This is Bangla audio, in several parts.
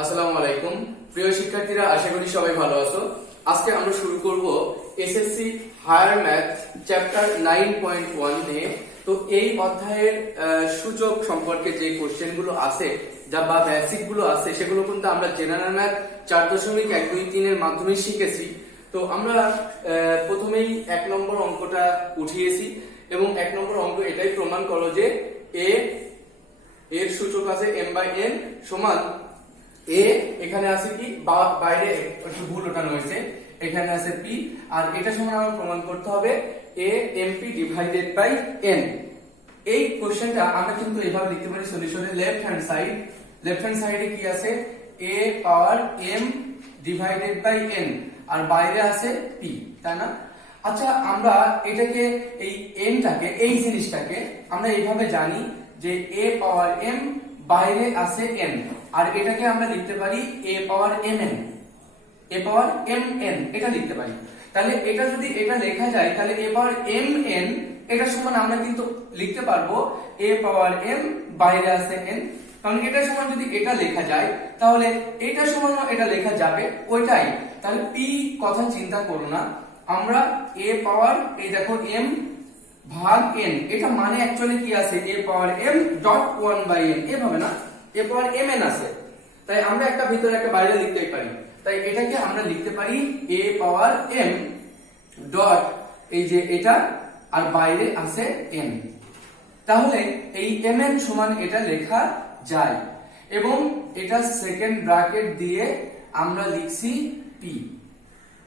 আসসালামু আলাইকুম প্রিয় শিক্ষার্থীরা, আশা করি সবাই ভালো আছো। আজকে আমরা শুরু করব এসএসসি হায়ার ম্যাথ চ্যাপ্টার 9.1 নিয়ে। তো এই অধ্যায়ের সূচক সম্পর্কে যে কোশ্চেন গুলো আছে বা বেসিক গুলো আছে সেগুলো কিন্তু আমরা জেনারেল ম্যাথ 4.123 এর মাধ্যমে শিখেছি। তো আমরা প্রথমেই 1 নম্বর অঙ্কটা উঠিয়েছি এবং 1 নম্বর অঙ্ক এটাই প্রমাণ করলো যে এর সূচক আছে m/n সমান এ, এখানে আছে কি বাইরে একটু ভুল ওঠানো হয়েছে, এখানে আছে p, আর এটা সমান আমার প্রমাণ করতে হবে a mp divided by n। এই কোশ্চেনটা আমরা কিন্তু এভাবে লিখতে পারি সলিউশনে লেফট হ্যান্ড সাইডে কি আছে a power m divided by n, আর বাইরে আছে p, তাই না? আচ্ছা, আমরা এটাকে এই জিনিসটাকে আমরা এইভাবে জানি যে a পাওয়ার m বাইরে আছে n, আর এটাকে আমরা লিখতে পারি a পাওয়ার mn, এটা লিখতে পারি। তাহলে এটা যদি এটা লেখা যায় তাহলে a পাওয়ার mn এটা সমান আমরা কিন্তু লিখতে পারবো a পাওয়ার m বাইরে আছে n, কারণ এটা সমান যদি এটা লেখা যায় তাহলে এটা সমান এটা লেখা যাবে ওইটাই। তাহলে p কথা চিন্তা করো না, আমরা a পাওয়ার এই দেখো m ভাগ n, এটা মানে অ্যাকচুয়ালি কি আছে a power m dot 1/n, এভাবে না, a পাওয়ার mn আছে, তাই আমরা একটা ভিতরে একটা বাইরে লিখতেই পারি। তাই এটাকে আমরা লিখতে পারি a পাওয়ার m ডট এই যে এটা আর বাইরে আছে n। তাহলে এই mn সমান এটা লেখা যায় এবং এটা সেকেন্ড ব্র্যাকেট দিয়ে আমরা লিখছি p।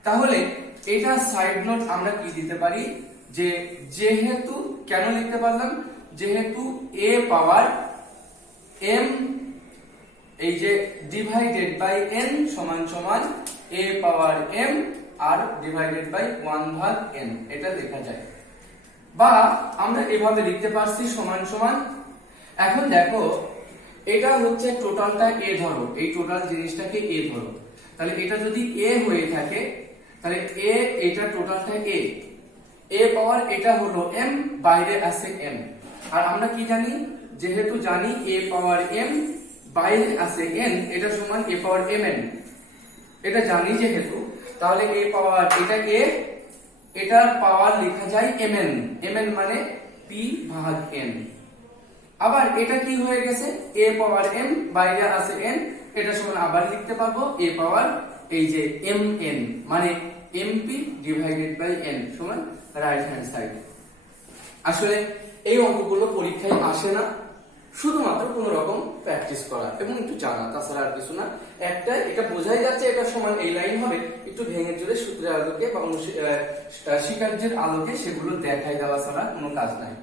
তাহলে এটা সাইড নোট আমরা কি দিতে পারি যে যেহেতু কেন লিখতে পারলাম, যেহেতু a পাওয়ার m এই যে ডিভাইডেড বাই n সমান সমান a পাওয়ার m আর ডিভাইডেড বাই 1/n, এটা লেখা যায়। বা আমরা এভাবে লিখতে পারছি সমান সমান। এখন দেখো এটা হচ্ছে টোটালটা a ধরো, এই টোটাল জিনিসটাকে a ধরো, তাহলে এটা যদি a হয়ে থাকে তাহলে a এটা টোটালটা a পাওয়ার এটা হলো m বাইরে আছে m, আর আমরা কি জানি, যেহেতু জানি a পাওয়ার m বাইরে আছে n এটা সমান a পাওয়ার mn, এটা জানি যেহেতু, তাহলে a পাওয়ার এটা a, এটার পাওয়ার লেখা যায় mn মানে p ভাগ n। আবার এটা কি হয়ে গেছে a পাওয়ার m বাইরে আছে n, এটা সমান আবার লিখতে পারবো a পাওয়ার এই যে mn মানে mp ডিভাইডেড বাই n সমান রাইট হ্যান্ড সাইড। আসলে এই অঙ্কগুলো পরীক্ষায় আসে না, শুধুমাত্র কোনো রকম প্র্যাকটিস করা এবং একটু জানা, তাছাড়া আর কিছু না। একটা এটা বোঝাই যাচ্ছে এটা সমান এই লাইন হবে, একটু ভেঙে চলে সূত্রের আলোকে বা শিকার্যের আলোকে সেগুলো দেখাই দেওয়া ছাড়া কোনো কাজ নাই।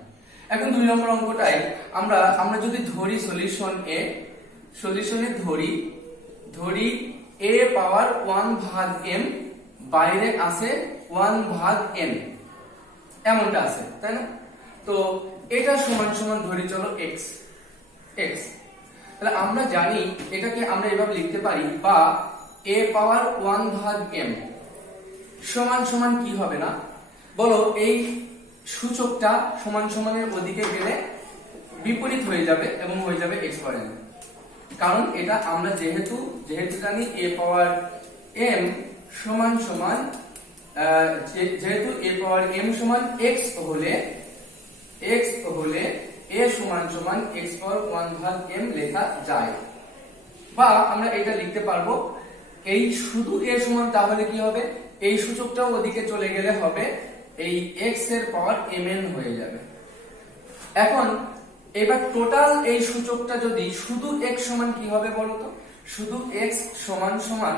এখন 2 নম্বর অঙ্কটাই আমরা যদি ধরি সলিউশনে ধরি a পাওয়ার 1/m বাইরে আছে 1/n, এমনটা আছে, তাই না? তো এটা সমান সমান ধরি চলো x, তাহলে আমরা জানি এটাকে আমরা এভাবে লিখতে পারি, বা a পাওয়ার 1/m সমান সমান কি হবে না বলো, এই সূচকটা সমান সমানের ওদিকে গেলে বিপরীত হয়ে যাবে এবং হয়ে যাবে x পাওয়ার n, কারণ এটা আমরা যেহেতু জানি a পাওয়ার m সমান সমান যেহেতু a পাওয়ার m সমান x হলে a সমান সমান x পাওয়ার 1/m লেখা যায়। বা আমরা এটা লিখতে পারবো এই শুধু a সমান, তাহলে কি হবে এই সূচকটাও ওদিকে চলে গেলে হবে এই x এর পাওয়ার mn হয়ে যাবে। এখন এবার টোটাল এই সূচকটা যদি শুধু x সমান কি হবে বলতো, শুধু x সমান সমান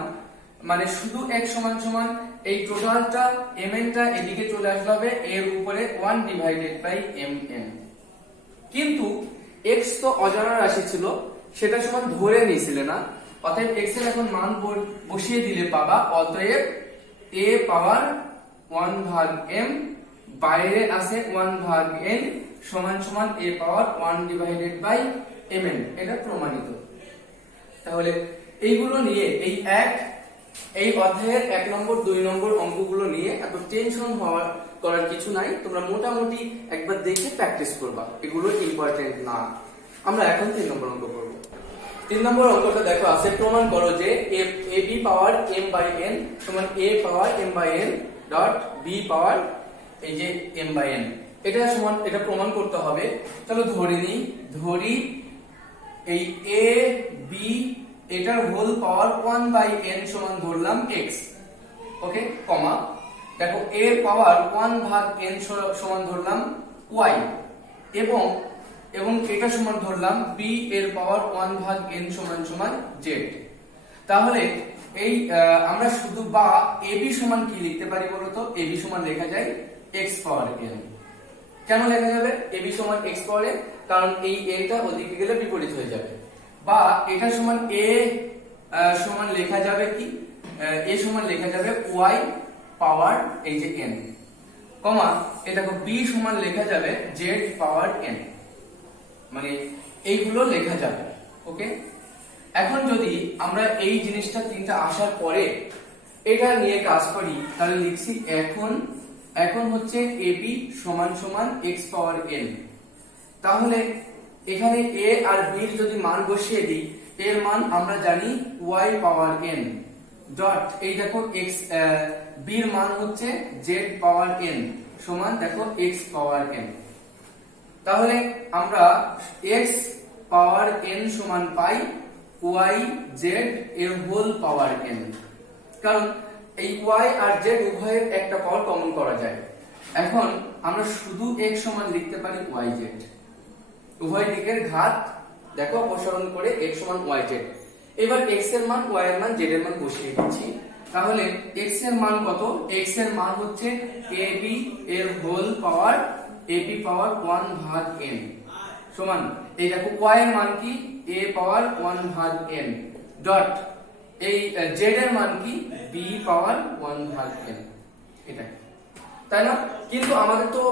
মানে শুধু x সমান সমান এই টোটালটা mn টা এদিকে চলে আসবে হবে এর উপরে 1 ডিভাইডেড বাই mn। কিন্তু x তো অজানা রাশি ছিল, সেটা সমান ধরে নিয়েছিলে না, অতএব x এর এখন মান বসিয়ে দিলে পাবা, অতএব a পাওয়ার 1/m বাইরে আছে 1/n সমান সমান a power 1 divided by mn, এটা প্রমাণিত। তাহলে এইগুলো নিয়ে এই অধ্যায়ের 1 নম্বর 2 নম্বর অঙ্কগুলো নিয়ে এত টেনশন করার কিছু নাই, তোমরা মোটামুটি একবার দেখে প্র্যাকটিস করবা, এগুলো ইম্পর্টেন্ট না। আমরা এখন 3 নম্বর অঙ্ক করব। 3 নম্বর অঙ্কটা দেখো আছে, প্রমাণ করো যে a b power m by n সমান a power m by n dot b power এই যে m বাই n, এটা সমান, এটা প্রমাণ করতে হবে। চলো ধরি এই a b এটার হোল পাওয়ার 1 বাই n সমান ধরলাম x, ওকে, কমা দেখো a এর পাওয়ার 1 ভাগ n সমান ধরলাম y, এবং এটা সমান ধরলাম b এর পাওয়ার 1 ভাগ n সমান z। তাহলে এই আমরা শুধু বা ab সমান কি লিখতে পারি বলো তো? ab সমান লেখা যায় x পাওয়ার n। কেন লেখা যাবে ab সমান x পাওয়ার n? কারণ এই n টা ওদিকে গেলে বিপরীত হয়ে যাবে। বা এটা সমান a সমান লেখা যাবে কি, a সমান লেখা যাবে y পাওয়ার এই যে n, কমা এটা দেখো b সমান লেখা যাবে z পাওয়ার n, মানে এইগুলো লেখা যাবে, ওকে। এখন যদি আমরা এই জিনিসটা তিনটা আসার পরে এটা নিয়ে কাজ করি, তাহলে লিখছি এখন হচ্ছে ab সমান সমান x পাওয়ার n। তাহলে এখানে a আর b এর যদি মান বসিয়ে দিই, এর মান আমরা জানি y পাওয়ার n ডট এই দেখো x, b এর মান হচ্ছে z পাওয়ার n সমান দেখো x পাওয়ার n। তাহলে আমরা x পাওয়ার n সমান পাই y z এর হোল পাওয়ার n, কারণ এই y আর z উভয়ের একটা পাওয়ার কমন করা যায়। এখন আমরা শুধু x সমান লিখতে পারি yz, উভয় দিকের ঘাত দেখো অপসারণ করে x সমান yz। এবার x এর মান, y এর মান, z এর মান বসিয়ে দিচ্ছি। তাহলে x এর মান কত? x এর মান হচ্ছে ab এর হোল পাওয়ার ab পাওয়ার 1 ভাগ n সমান এই দেখো y এর মান কি a পাওয়ার 1 ভাগ n ডট এই z এর মান কি b পাওয়ার 1 ভাগ n, এটা তাই না? কিন্তু আমাদের তো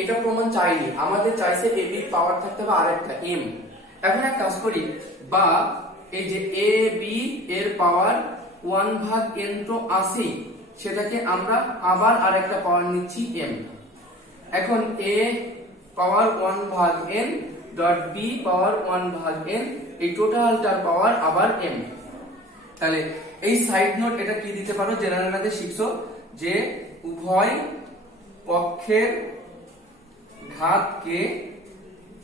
এটা প্রমাণ চাইনি, আমাদের চাইছে ab পাওয়ার থাকতে হবে আরেকটা m। এখন এক কাজ করি, বা এই যে ab এর পাওয়ার 1 ভাগ n তো আছেই, সেটাকে আমরা আবার আরেকটা পাওয়ার নিচ্ছি m। এখন a পাওয়ার 1 ভাগ n ডট b পাওয়ার 1 ভাগ n, এই টোটালটার পাওয়ার আবার m। তাহলে এই সাইড নোট এটা কি দিতে পারো, জেনারেল ম্যাথে শিখছো যে উভয় পক্ষের ঘাতকে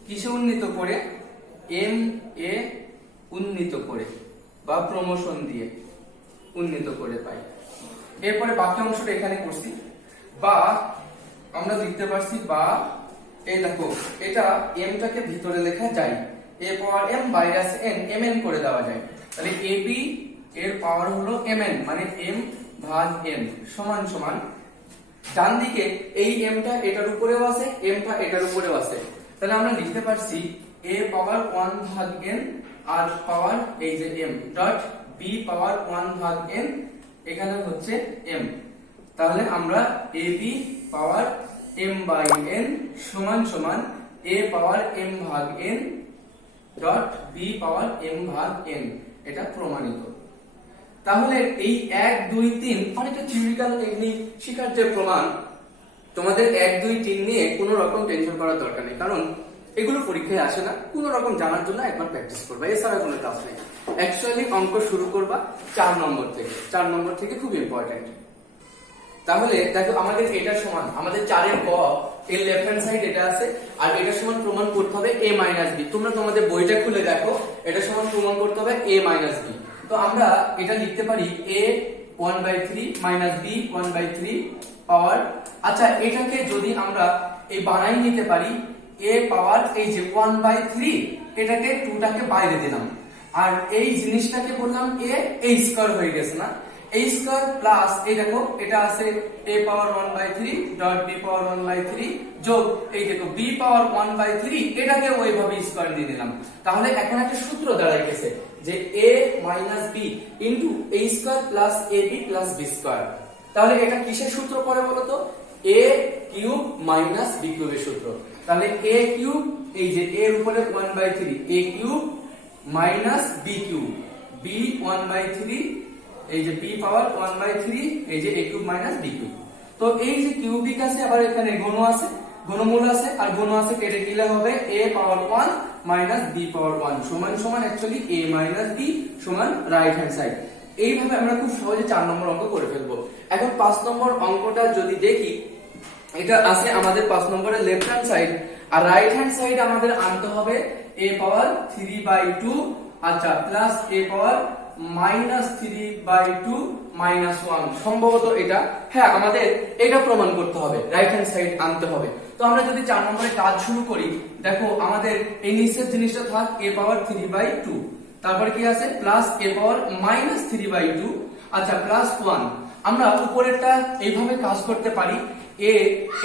কিসে উন্নীত করে, m এ উন্নীত করে বা প্রমোশন দিয়ে উন্নীত করে পাই। এরপরে বাকি অংশটা এখানে করছি, বা আমরা লিখতে পারছি, বা এই দেখো এটা m টাকে ভিতরে লেখা যায়, a পাওয়ার m বাইরে আছে n, mn করে দেওয়া যায়। তাহলে ab এর পাওয়ার হলো mn, মানে m ভাগ n সমান সমান ডান দিকে এই m টা এটার উপরেও আছে, m টা এটার উপরেও আছে। তাহলে আমরা লিখতে পারছি a পাওয়ার 1 ভাগ n আর পাওয়ার এই যে m ডট b পাওয়ার 1 ভাগ n, এখানে হচ্ছে m। তাহলে আমরা ab power m by n সমান সমান a পাওয়ার m ভাগ n dot b power m ভাগ n, এটা প্রমাণিত। তাহলে এই 1 2 3 অনেকটা থিওরিক্যাল টেকনিক শিখার যে প্রমাণ, তোমাদের 1 2 3 নিয়ে কোনো রকম টেনশন করার দরকার নেই, কারণ এগুলো পরীক্ষায় আসে না। কোনো রকম জানার জন্য একবার প্র্যাকটিস করবা, এছাড়া কোনো কাজ নেই। অ্যাকচুয়ালি অঙ্ক শুরু করবা 4 নম্বর থেকে, 4 নম্বর থেকে খুব ইম্পর্টেন্ট। তাহলে দেখো আমাদের এটা সমান, আমাদের 4 এর ক এর লেফট হ্যান্ড সাইড এটা আছে, আর এটা সমান প্রমাণ করতে হবে a b। তোমরা তোমাদের বইটা খুলে দেখো, এটা সমান প্রমাণ করতে হবে a b। তো আমরা এটা লিখতে পারি a 1/3 b 1/3 পাওয়ার, আচ্ছা এটাকে যদি আমরা এই বানাই নিতে পারি a পাওয়ার এই যে 1/3, এটাকে 2 টাকে বাইরে দিলাম, আর এই জিনিসটাকে বললাম a স্কয়ার হয়ে গেছে না, a স্কয়ার প্লাস এই দেখো এটা আছে a পাওয়ার 1/3 ডট b পাওয়ার 1/3 যোগ এই দেখো b পাওয়ার 1/3, এটাকে ওইভাবে স্কয়ার দিয়ে দিলাম। তাহলে এখন একটা সূত্র দাঁড়ায় গেছে যে a b into a square plus ab plus b square. তাহলে এটা কিসের সূত্র পড়ে বলো তো? a কিউব মাইনাস b কিউবের সূত্র। তাহলে a কিউব এই যে a এর উপরে 1/3 a cube minus b cube, b 1/3 এই যে b পাওয়ার 1/3 এই যে a cube minus b cube. তো এই যে কিউবিক আছে, আবার এখানে ঘন আছে, ঘনমূল আছে, আর ঘন আছে কেটে দিলে হবে a পাওয়ার 1 মাইনাস বি পাওয়ার 1 সমান সমান অ্যাকচুয়ালি a মাইনাস b সমান রাইট হ্যান্ড সাইড। এইভাবে আমরা খুব সহজে 4 নম্বর অঙ্ক করে ফেলবো। এখন 5 নম্বর অঙ্কটা যদি দেখি, এটা আছে আমাদের 5 নম্বরের লেফট হ্যান্ড সাইড, আর রাইট হ্যান্ড সাইড আমাদের আনতে হবে a পাওয়ার 3/2 আচ্ছা plus a power minus 3/2 minus 1 সম্ভবত এটা, হ্যাঁ আমাদের এটা প্রমাণ করতে হবে, রাইট হ্যান্ড সাইড আনতে হবে। তো আমরা যদি 4 নম্বরে কাজ শুরু করি, দেখো আমাদের এই নিচের জিনিসটা থাক a পাওয়ার 3/2, তারপরে কি আছে প্লাস a পাওয়ার মাইনাস 3/2 আচ্ছা প্লাস 1। আমরা উপরেরটা এইভাবে কাজ করতে পারি, a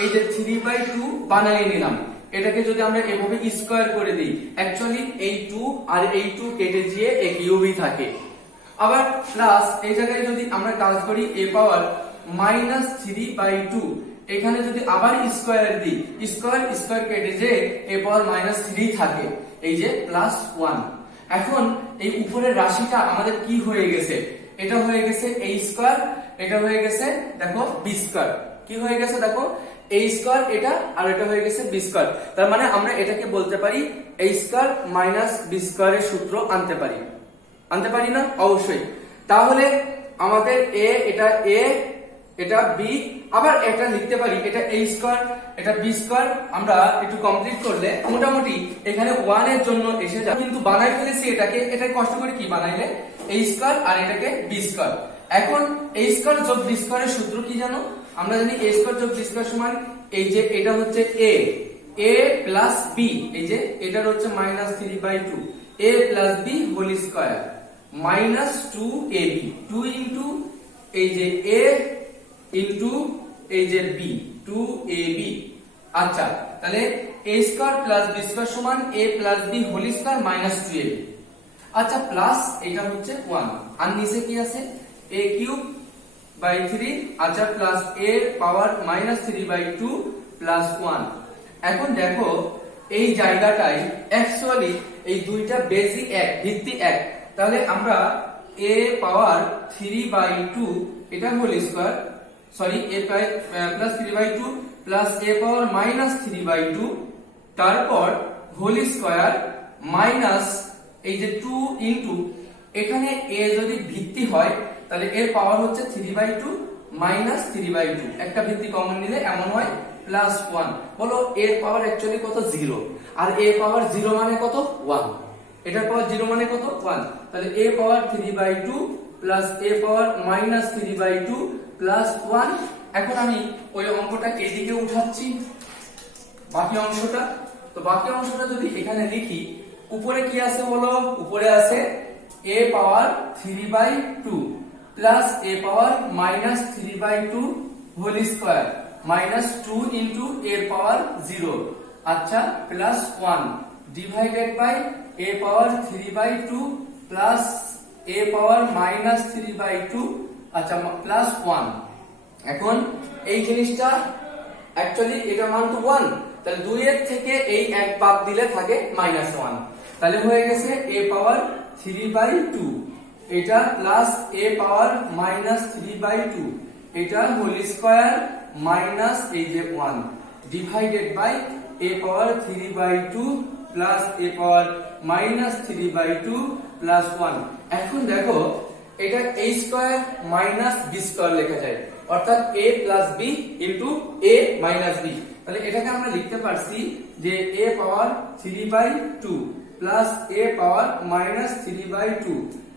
এই যে 3/2 বানিয়ে নিলাম, এটাকে যদি আমরা এভাবে স্কয়ার করে দিই, অ্যাকচুয়ালি এই 2 আর এই 2 কেটে গিয়ে a কিউবই থাকে। আবার প্লাস এই জায়গায় যদি আমরা কাজ করি a পাওয়ার মাইনাস 3/2, এখানে যদি আবার স্কয়ার দিই, স্কয়ার স্কয়ার কেটে যে a পাওয়ার মাইনাস 3 থাকে, এই যে প্লাস 1। এখন এই উপরের রাশিটা আমাদের কি হয়ে গেছে, এটা হয়ে গেছে a স্কয়ার, এটা হয়ে গেছে দেখো b স্কয়ার, কি হয়ে গেছে দেখো a স্কয়ার এটা, আর এটা হয়ে গেছে b স্কয়ার। তার মানে আমরা এটাকে বলতে পারি a স্কয়ার মাইনাস b স্কয়ারের সূত্র আনতে পারি না? অবশ্যই। তাহলে আমাদের a, এটা b, আবার এটা লিখতে পারি এটা a স্কয়ার, এটা b স্কয়ার। আমরা একটু কমপ্লিট করলে মোটামুটি এখানে 1 এর জন্য এসে যাবে, কিন্তু বানাই ফেলেছি এটাকে, এটাই কষ্ট করে কি বানাইলে a স্কয়ার আর এটাকে b স্কয়ার। এখন a স্কয়ার যোগ b স্কয়ারের সূত্র কি জানো? আমরা জানি a স্কয়ার যোগ b স্কয়ার সমান এই যে এটা হচ্ছে a প্লাস b, এই যে এটার হচ্ছে minus 3/2 a plus b whole square minus 2ab, 2 into এই যে a ইনটু এই যে b, 2ab। আচ্ছা তাহলে a square plus b square সমান a plus b whole square minus 2ab। আচ্ছা প্লাস এটা হচ্ছে 1, আর নিচে কি আছে a কিউব বাই 3 আচ্ছা plus a power minus 3/2 plus 1। এখন দেখো এই জায়গাটায় অ্যাকচুয়ালি এই দুইটা বেসই এক, ভিত্তি এক, তাহলে আমরা a পাওয়ার 3/2 এটা whole square, sorry a plus 3/2 plus a power minus 3/2 তারপর হোল স্কয়ার মাইনাস এই যে 2 ইনটু এখানে a যদি ভিত্তি হয় তাহলে এর পাওয়ার হচ্ছে 3/2 মাইনাস 3/2, একটা ভিত্তি কমন নিলে এমন হয় প্লাস 1। বলো এর পাওয়ার অ্যাকচুয়ালি কত? 0, আর a পাওয়ার 0 মানে কত? 1, এটার পাওয়ার 0 মানে কত? 1। তাহলে a power 3/2 plus a power minus 3/2 plus 1। এখন আমি ওই অঙ্কটা এদিকে উঠাচ্ছি, বাকি অংশটা। তো বাকি অংশটা যদি এখানে লিখি, উপরে কি আছে বলো? উপরে আছে a power 3/2 plus a power minus 3/2 whole square minus 2 into a power 0 আচ্ছা plus 1 divided by a power 3/2 plus a power minus 3/2 আচ্ছা প্লাস 1। এখন এই জিনিসটা অ্যাকচুয়ালি এটা মান তো 1, তাহলে 2 এর থেকে এই এক বাদ দিলে থাকে মাইনাস 1, তাহলে হয়ে গেছে a পাওয়ার 3/2 এটা প্লাস a পাওয়ার মাইনাস 3/2 এটা হোল স্কয়ার মাইনাস এই যে 1 divided by a power 3/2 plus a power minus 3/2 plus 1। এখন দেখো এটা a square minus b square লেখা যায়, অর্থাৎ a plus b into a minus b। তাহলে এটাকে আমরা লিখতে পারছি যে a power 3/2 plus a power minus 3/2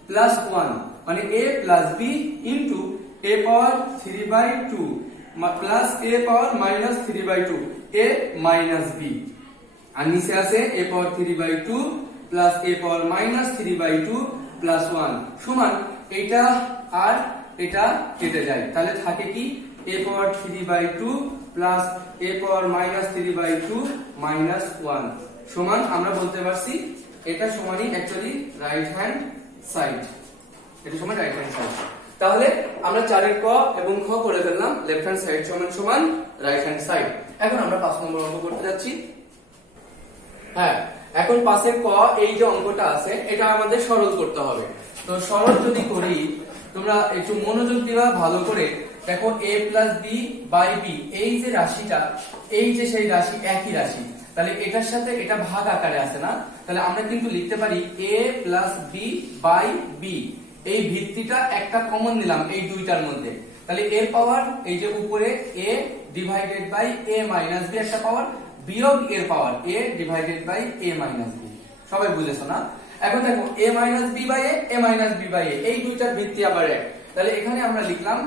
plus 1, মানে a plus b into a power 3/2 plus a power minus 3/2 a minus b, আর নিচে আছে a power 3/2 plus a power minus 3/2 plus 1 সমান এটা আর এটা কেটে যায়, তাহলে থাকে কি a power 3/2 plus a power minus 3/2 minus 1 সমান আমরা বলতে পারছি এটা সমানই অ্যাকচুয়ালি রাইট হ্যান্ড সাইড, এটা সমান রাইট হ্যান্ড সাইড। তাহলে আমরা 4 এর ক এবং খ করে ফেললাম, লেফট হ্যান্ড সাইড সমান সমান রাইট হ্যান্ড সাইড। এখন আমরা 5 নম্বর অঙ্ক করতে যাচ্ছি। হ্যাঁ এখন 5 এর ক এই যে অঙ্কটা আছে এটা আমাদের সরল করতে হবে। তো সরল যদি করি, তোমরা একটু মনোযোগ দিবা ভালো করে, দেখো a plus b by b এই যে রাশিটা, এই যে সেই রাশি একই রাশি, তাহলে এটার সাথে এটা ভাগ আকারে আছে না, তাহলে আমরা কিন্তু লিখতে পারি a plus B by B. এই ভিত্তিটা একটা কমন নিলাম এই দুইটার মধ্যে, তাহলে এর পাওয়ার এই যে উপরে a divided by a minus B একটা পাওয়ার, বিয়োগ এর power a divided by a minus B. সবাই বুঝেছো না? এখন দেখো a minus B by a minus B by এই দুইটার ভিত্তি আবার এক, তাহলে এখানে আমরা লিখলাম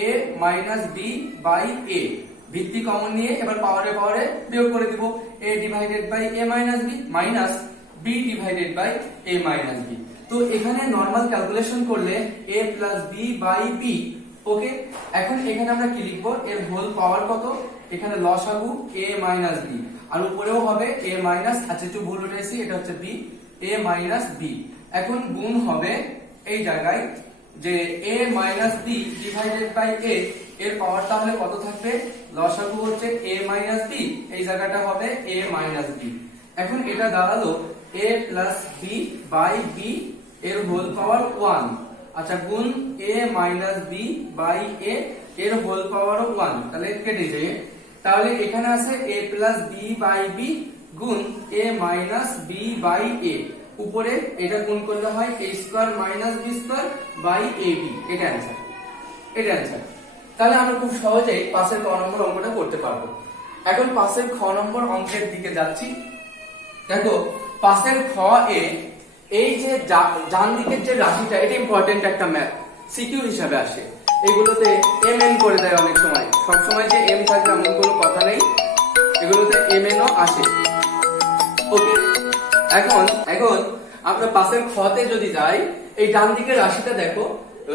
a minus B by a, ভিত্তি কমন নিয়ে এবার পাওয়ারে পাওয়ারে বিয়োগ করে দিব, a divided by a minus b minus b divided by a minus b. তো এখানে নরমাল ক্যালকুলেশন করলে a plus B by b. Okay, এখন এখানে আমরা কি লিখব, এর হোল পাওয়ার কত, এখানে লসাগু a মাইনাস বি, আর উপরেও হবে a মাইনাস, আচ্ছা একটু ভুল উঠেছি, এটা হচ্ছে b, a মাইনাস বি। এখন গুণ হবে এই জায়গায় যে a minus B divided by a, এর পাওয়ার তাহলে কত থাকবে, লসাগু হচ্ছে a মাইনাস বি, এই জায়গাটা হবে a মাইনাস বি। এখন এটা দাঁড়ালো a plus B by B এর হোল পাওয়ার 1, আচ্ছা গুণ a minus B by a এর হোল পাওয়ার 1, তাহলে কেটে যায়, তাহলে এখানে আছে a plus B by B গুণ a minus B by a, উপরে এটা গুণ করলে হয় a square minus b square by ab, এটা অ্যানসার, এটা অ্যানসার। তাহলে আমরা খুব সহজেই পাশের ক নম্বর অঙ্কটা করতে পারবো। এখন পাশের খ নম্বর অঙ্কের দিকে যাচ্ছি। দেখো পাশের খ এ এই যে ডান দিকের যে রাশিটা, এটা ইম্পর্টেন্ট একটা ম্যাথ, সিকিউ হিসাবে আসে, এগুলোতে এম এন করে দেয় অনেক সময়, সব সময় যে এম থাকবে এমন কোনো কথা নেই, এগুলোতে এম এন ও আসে। ওকে, এখন আমরা পাশের খতে যদি যাই, এই ডান দিকের রাশিটা দেখো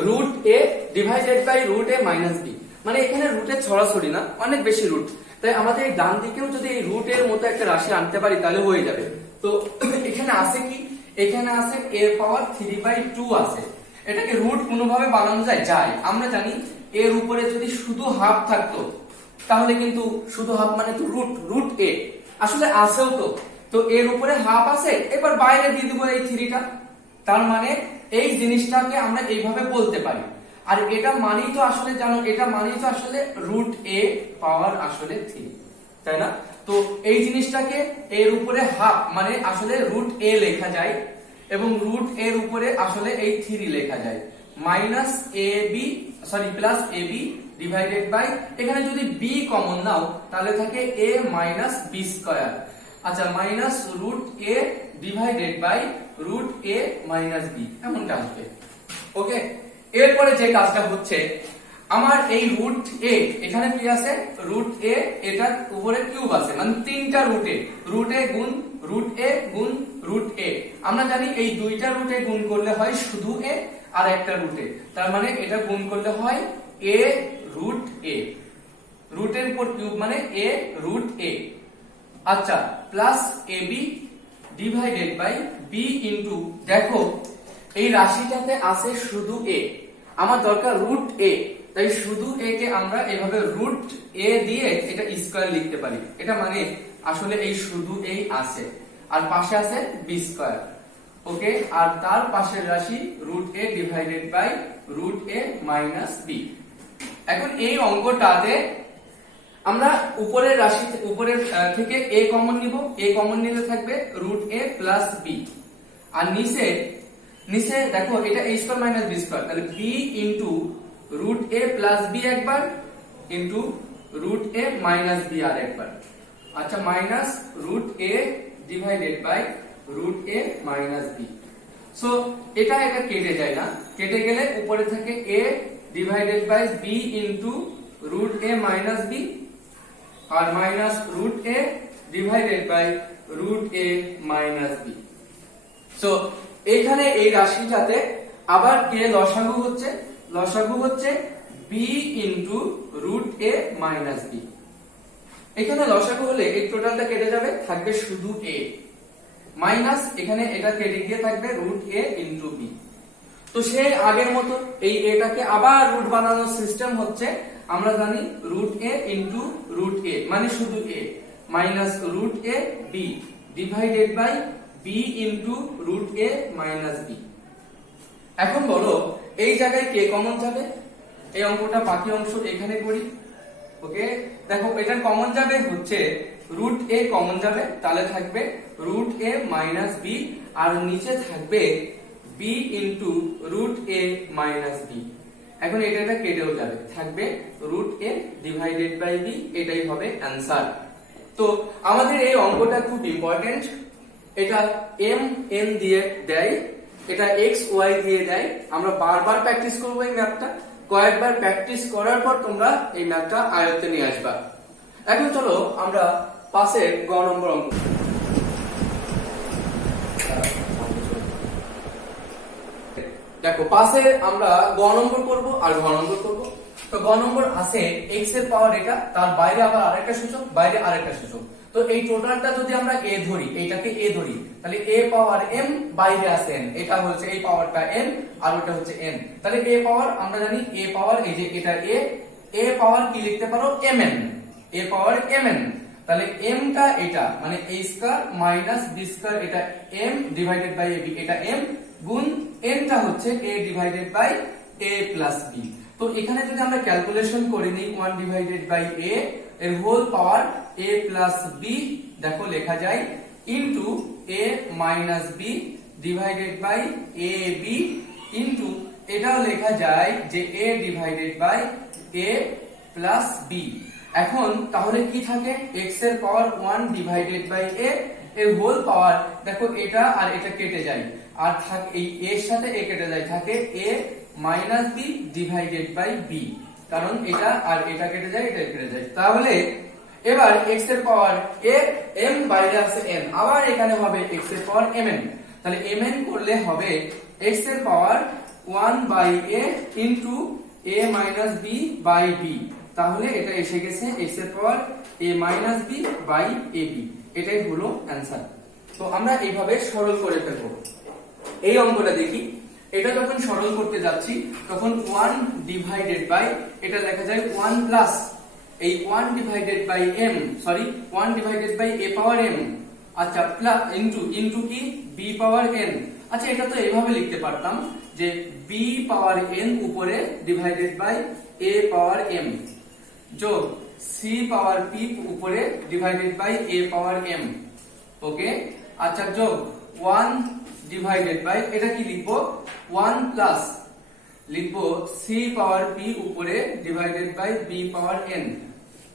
root A divided by root A minus B, মানে এখানে রুটের ছড়াছড়ি না, অনেক বেশি রুট, তাই আমাদের এই ডান দিকেও যদি এই রুট এর মতো একটা রাশি আনতে পারি তাহলে হয়ে যাবে। তো এখানে আছে কি, এখানে আছে a পাওয়ার 3/2 আছে, এটাকে রুট কোনোভাবে বানানো যায়, আমরা জানি এর উপরে যদি শুধু হাফ থাকতো তাহলে কিন্তু শুধু হাফ মানে তো রুট এ, আসলে আছেও তো এর উপরে হাফ আছে, এবার বাইরে দিয়ে দিব এই 3টা, তার মানে এই জিনিসটাকে আমরা এইভাবে বলতে পারি। আর এটা মানেই তো আসলে জানো, এটা মানেই তো আসলে রুট এ পাওয়ার আসলে 3, তাই না? তো এই জিনিসটাকে এর উপরে হাফ মানে আসলে রুট এ লেখা যায়, এবং রুট এর উপরে আসলে এই 3 লেখা যায়, minus A B sorry plus A B divided by, এখানে যদি বি কমন নাও তাহলে থাকে এ মাইনাস বি স্কয়ার, আচ্ছা minus root A divided by root A minus B, এমনটা আসবে। ওকে, এরপরে যে কাজটা হচ্ছে, আমার এই রুট এ এখানে কি আছে, রুট এ, এটার উপরে কিউব আছে, মানে 3টা রুট এ গুণ রুট এ গুণ রুট এ, আমরা জানি এই দুইটা রুটে গুণ করলে হয় শুধু এ, আর একটা রুটে, তার মানে এটা গুণ করলে হয় এ রুট এ, রুটের উপর কিউব মানে এ রুট এ, আচ্ছা plus A B divided by B into, দেখো এই রাশিটাতে আছে শুধু এ, আমার দরকার রুট এ, তাই শুধু এ কে আমরা এভাবে রুট এ দিয়ে এটা স্কয়ার লিখতে পারি, এটা মানে আসলে এই শুধু এই আছে, আর পাশে আছে বি স্কয়ার। ওকে, আর তার পাশের রাশি root A divided by root A minus B. এখন এই অঙ্কটাতে আমরা উপরের রাশি উপরের থেকে a কমন নিব, a কমন নিলে থাকবে রুট a প্লাস b, আর নিচে দেখো এটা a square minus b square, তাহলে b into root a plus b একবার into root a minus b আর একবার, আচ্ছা minus root a divided by root a minus b। So এটা কেটে যায় না, কেটে গেলে উপরে থাকে a divided by b into root a minus b, আর minus root A divided by root A minus B. So এখানে এই রাশিটাতে আবার কে লসাগু হচ্ছে বি ইন্টু রুট এ মাইনাস বি, এখানে লসাগু হলে এই টোটালটা কেটে যাবে, থাকবে শুধু এ, মাইনাস এখানে এটা কেটে গিয়ে থাকবে রুট এ ইন্টু বি। তো সে আগের মতো এই এটাকে আবার রুট বানানোর সিস্টেম হচ্ছে, আমরা জানি root a into root a মানে শুধু a, minus root a B divided by B into root A minus B. এখন বলো এই জায়গায় কে কমন যাবে, এই অঙ্কটা বাকি অংশ এখানে করি। ওকে, দেখো এটা কমন যাবে হচ্ছে রুট এ কমন যাবে, তাহলে থাকবে রুট এ মাইনাস বি, আর নিচে থাকবে বি ইন্টু রুট এ মাইনাস বি। এখন এটা কেটেও যাবে, থাকবে root A divided by b, এটাই হবে অ্যান্সার। তো আমাদের এই অঙ্কটা খুব ইম্পর্টেন্ট। এটা এম এন দিয়ে দেয়, এটা এক্স ওয়াই দিয়ে দেয়। আমরা বারবার প্র্যাকটিস করবো এই ম্যাথটা, কয়েকবার প্র্যাকটিস করার পর তোমরা এই ম্যাথটা আয়ত্তে নিয়ে আসবা। এখন চলো আমরা পাশের গ নম্বর অঙ্ক। দেখো পাশে আমরা গ নম্বর করব আর ঘ নম্বর করব। তো গ নম্বর আছে x এর পাওয়ার এটা, তার বাইরে আবার আরেকটা সূচক, বাইরে আরেকটা সূচক। তো এই টোটালটা যদি আমরা a ধরি, এইটাকে a ধরি, তাহলে a পাওয়ার m, বাইরে আছে n, এটা হচ্ছে এই পাওয়ারটা n আর ওটা হচ্ছে n। তাহলে a পাওয়ার আমরা জানি a পাওয়ার, এই যে এটা a পাওয়ার কি লিখতে পারো mn, a পাওয়ার mn। তাহলে m টা এটা মানে a square minus b square, এটা m ডিভাইডেড বাই ab, এটা m গুণ n টা হচ্ছে a divided by a plus b। তো এখানে যদি আমরা ক্যালকুলেশন করে নিই 1 ডিভাইডেড বাই a এর whole power a plus b, দেখো লেখা যায় into a minus b divided by ab into এটাও লেখা যায় যে a divided by a plus b। এখন তাহলে কি থাকে, x এর পাওয়ার 1 ডিভাইডেড বাই a এর হোল পাওয়ার, দেখো এটা আর এটা কেটে যায়, আর থাকে এই a এর সাথে a কেটে যায়, থাকে a minus b divided by b, কারণ এটা আর এটা কেটে যায়, এটা কেটে যায়। তাহলে এবার x এর পাওয়ার a, m বাইরে আছে n, আবার এখানে হবে x এর পাওয়ার mn। তাহলে mn করলে হবে x এর power 1 by a into a minus b by b। তাহলে এটা এসে গেছে x এর power a minus b by ab, এটাই হলো অ্যান্সার। তো আমরা এইভাবে সরল করে ফেলবো। এই অঙ্কটা দেখি, এটা যখন সরল করতে যাচ্ছি তখন 1 ডিভাইডেড বাই, এটা লেখা যায় 1 প্লাস এই 1 divided by m, sorry 1 divided by a power m, আচ্ছা প্লাস ইনটু কি b পাওয়ার n। আচ্ছা এটা তো এইভাবে লিখতে পারতাম যে b পাওয়ার n উপরে divided by a power m যোগ c পাওয়ার p উপরে divided by a power m। Okay, আচ্ছা যোগ 1 ডিভাইডেড বাই, এটা কি লিখবো 1 প্লাস লিখবো c পাওয়ার p উপরে divided by b power n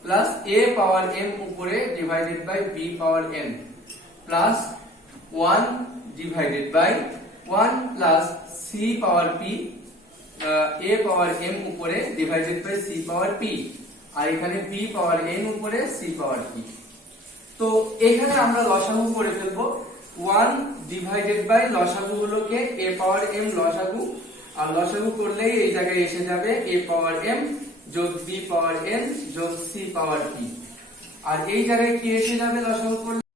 plus a power m উপরে divided by b power n plus 1 divided by 1 plus c power p a power m উপরে divided by c power p, আর এখানে b পাওয়ার n উপরে c পাওয়ার p। তো এখানে আমরা লসাগু করে ফেলবো। 1 ডিভাইডেড বাই লসাগু হলো কে a পাওয়ার m লসাগু, আর লসাগু করলেই এই জায়গায় এসে যাবে a পাওয়ার m যোগ b পাওয়ার n যোগ c পাওয়ার p, আর এই জায়গায় কি এসে যাবে লসাগু করলে